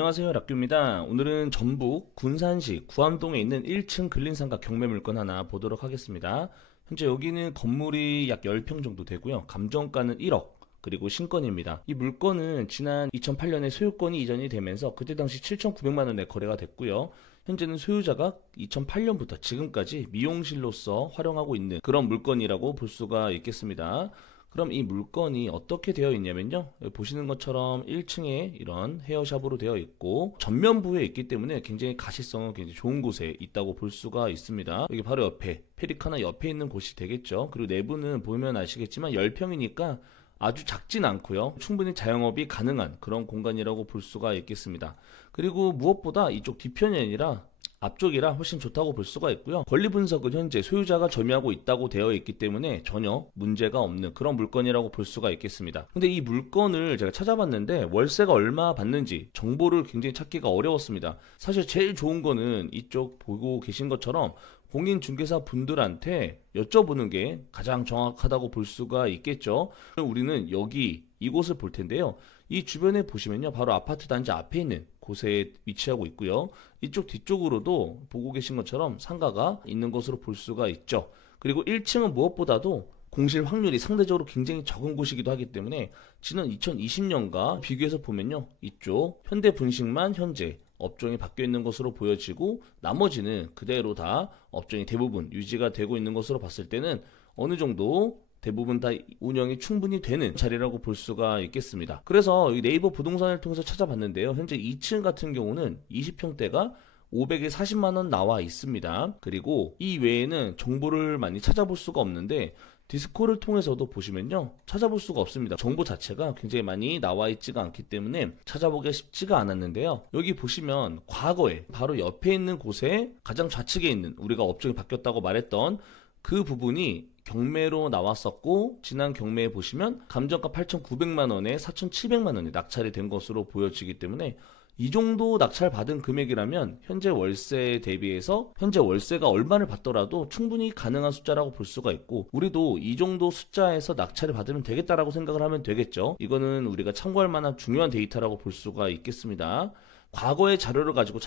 안녕하세요, 락규입니다. 오늘은 전북 군산시 구암동에 있는 1층 근린상가 경매 물건 하나 보도록 하겠습니다. 현재 여기는 건물이 약 10평 정도 되고요. 감정가는 1억, 그리고 신건입니다. 이 물건은 지난 2008년에 소유권이 이전이 되면서 그때 당시 7,900만원에 거래가 됐고요. 현재는 소유자가 2008년부터 지금까지 미용실로서 활용하고 있는 그런 물건이라고 볼 수가 있겠습니다. 그럼 이 물건이 어떻게 되어 있냐면요, 보시는 것처럼 1층에 이런 헤어샵으로 되어 있고 전면부에 있기 때문에 굉장히 가시성은 굉장히 좋은 곳에 있다고 볼 수가 있습니다. 여기 바로 옆에 페리카나 옆에 있는 곳이 되겠죠. 그리고 내부는 보면 아시겠지만 10평이니까 아주 작진 않고요, 충분히 자영업이 가능한 그런 공간이라고 볼 수가 있겠습니다. 그리고 무엇보다 이쪽 뒤편이 아니라 앞쪽이라 훨씬 좋다고 볼 수가 있고요. 권리 분석은 현재 소유자가 점유하고 있다고 되어 있기 때문에 전혀 문제가 없는 그런 물건이라고 볼 수가 있겠습니다. 근데 이 물건을 제가 찾아봤는데 월세가 얼마 받는지 정보를 굉장히 찾기가 어려웠습니다. 사실 제일 좋은 거는 이쪽 보고 계신 것처럼 공인중개사 분들한테 여쭤보는 게 가장 정확하다고 볼 수가 있겠죠. 우리는 여기 이곳을 볼 텐데요. 이 주변에 보시면요, 바로 아파트 단지 앞에 있는 곳에 위치하고 있고요. 이쪽 뒤쪽으로도 보고 계신 것처럼 상가가 있는 것으로 볼 수가 있죠. 그리고 1층은 무엇보다도 공실 확률이 상대적으로 굉장히 적은 곳이기도 하기 때문에 지난 2020년과 비교해서 보면요, 이쪽 현대분식만 현재 업종이 바뀌어 있는 것으로 보여지고 나머지는 그대로 다 업종이 대부분 유지가 되고 있는 것으로 봤을 때는 어느 정도 대부분 다 운영이 충분히 되는 자리라고 볼 수가 있겠습니다. 그래서 네이버 부동산을 통해서 찾아봤는데요, 현재 2층 같은 경우는 20평대가 500에 40만원 나와 있습니다. 그리고 이 외에는 정보를 많이 찾아볼 수가 없는데 디스코를 통해서도 보시면요, 찾아볼 수가 없습니다. 정보 자체가 굉장히 많이 나와 있지가 않기 때문에 찾아보기가 쉽지가 않았는데요, 여기 보시면 과거에 바로 옆에 있는 곳에 가장 좌측에 있는 우리가 업종이 바뀌었다고 말했던 그 부분이 경매로 나왔었고, 지난 경매에 보시면 감정가 8,900만원에 4,700만원에 낙찰이 된 것으로 보여지기 때문에 이 정도 낙찰 받은 금액이라면 현재 월세 대비해서 현재 월세가 얼마를 받더라도 충분히 가능한 숫자라고 볼 수가 있고, 우리도 이 정도 숫자에서 낙찰을 받으면 되겠다라고 생각을 하면 되겠죠. 이거는 우리가 참고할 만한 중요한 데이터라고 볼 수가 있겠습니다. 과거의 자료를 가지고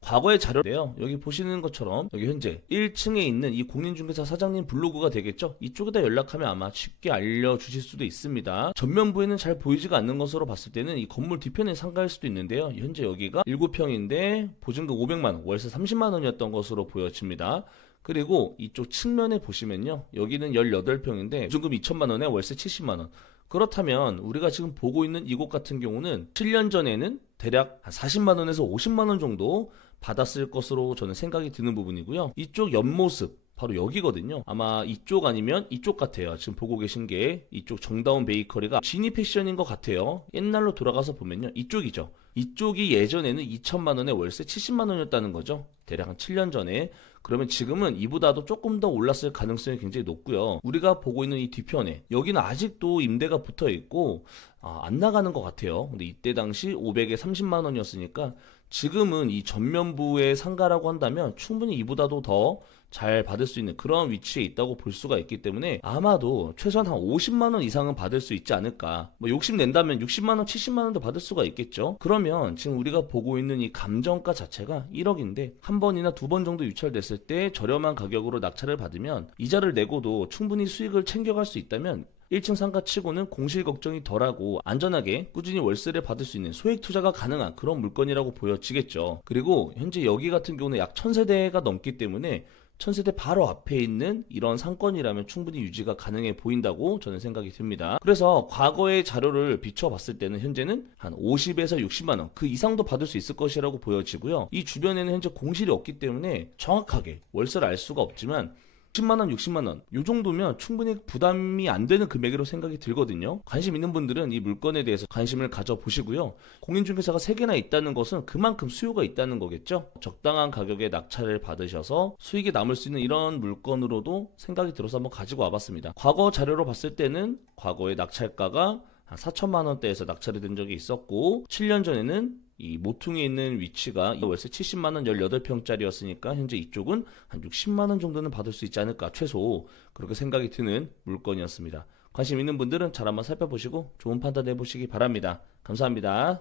과거의 자료인데요, 여기 보시는 것처럼 여기 현재 1층에 있는 이 공인중개사 사장님 블로그가 되겠죠. 이쪽에다 연락하면 아마 쉽게 알려주실 수도 있습니다. 전면부에는 잘 보이지가 않는 것으로 봤을 때는 이 건물 뒤편에 상가일 수도 있는데요, 현재 여기가 7평인데 보증금 500만원, 월세 30만원이었던 것으로 보여집니다. 그리고 이쪽 측면에 보시면요, 여기는 18평인데 보증금 2천만원에 월세 70만원. 그렇다면 우리가 지금 보고 있는 이곳 같은 경우는 7년 전에는 대략 한 40만원에서 50만원 정도 받았을 것으로 저는 생각이 드는 부분이고요. 이쪽 옆모습 바로 여기거든요. 아마 이쪽 아니면 이쪽 같아요. 지금 보고 계신 게 이쪽 정다운 베이커리가 지니 패션인 것 같아요. 옛날로 돌아가서 보면요, 이쪽이죠. 이쪽이 예전에는 2천만원에 월세 70만원이었다는 거죠. 대략 한 7년 전에. 그러면 지금은 이보다도 조금 더 올랐을 가능성이 굉장히 높고요. 우리가 보고 있는 이 뒤편에 여기는 아직도 임대가 붙어 있고 안 나가는 것 같아요. 근데 이때 당시 500에 30만원이었으니까 지금은 이 전면부의 상가라고 한다면 충분히 이보다도 더 잘 받을 수 있는 그런 위치에 있다고 볼 수가 있기 때문에 아마도 최소한 한 50만원 이상은 받을 수 있지 않을까. 뭐 욕심낸다면 60만원, 70만원도 받을 수가 있겠죠. 그러면 지금 우리가 보고 있는 이 감정가 자체가 1억인데 한 번이나 두 번 정도 유찰됐을 때 저렴한 가격으로 낙찰을 받으면 이자를 내고도 충분히 수익을 챙겨갈 수 있다면 1층 상가 치고는 공실 걱정이 덜하고 안전하게 꾸준히 월세를 받을 수 있는 소액 투자가 가능한 그런 물건이라고 보여지겠죠. 그리고 현재 여기 같은 경우는 약 1000세대가 넘기 때문에 1000세대 바로 앞에 있는 이런 상권이라면 충분히 유지가 가능해 보인다고 저는 생각이 듭니다. 그래서 과거의 자료를 비춰봤을 때는 현재는 한 50에서 60만원 그 이상도 받을 수 있을 것이라고 보여지고요. 이 주변에는 현재 공실이 없기 때문에 정확하게 월세를 알 수가 없지만 10만원, 60만원 요 정도면 충분히 부담이 안 되는 금액으로 생각이 들거든요. 관심 있는 분들은 이 물건에 대해서 관심을 가져보시고요. 공인중개사가 3개나 있다는 것은 그만큼 수요가 있다는 거겠죠. 적당한 가격에 낙찰을 받으셔서 수익이 남을 수 있는 이런 물건으로도 생각이 들어서 한번 가지고 와봤습니다. 과거 자료로 봤을 때는 과거의 낙찰가가 한 4천만원대에서 낙찰이 된 적이 있었고, 7년 전에는 이 모퉁이에 있는 위치가 월세 70만원 18평짜리였으니까 현재 이쪽은 한 60만원 정도는 받을 수 있지 않을까, 최소 그렇게 생각이 드는 물건이었습니다. 관심 있는 분들은 잘 한번 살펴보시고 좋은 판단 해보시기 바랍니다. 감사합니다.